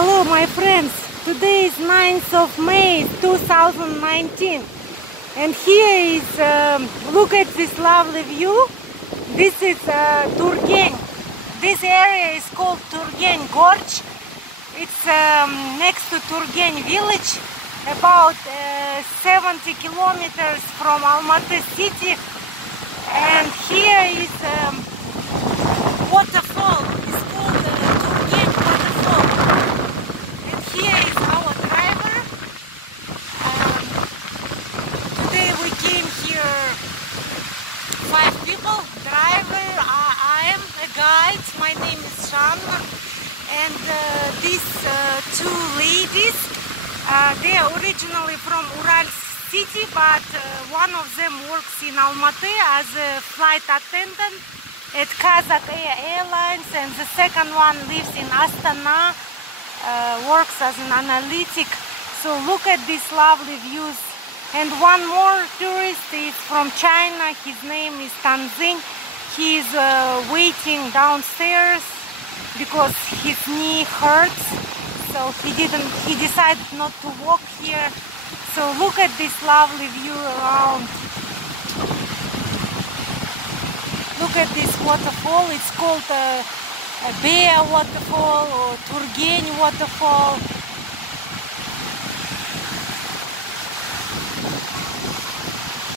Hello my friends, today is 9th of May 2019 and here is, look at this lovely view. This is Turgeni. This area is called Turgeni Gorge. It's next to Turgeni village, about 70 kilometers from Almaty city, and here is waterfall. It's called Turgeni waterfall. And here is our driver. Today we came here 5 people. Driver, I am a guide. My name is Shanna, and these 2 ladies. They are originally from Ural city, but one of them works in Almaty as a flight attendant at Kazakh Airlines, and the second one lives in Astana, works as an analytic. So look at these lovely views. And one more tourist is from China. His name is Tanzing. He is waiting downstairs because his knee hurts. So he decided not to walk here. So look at this lovely view around. Look at this waterfall. It's called a Bear waterfall or Turgeni waterfall.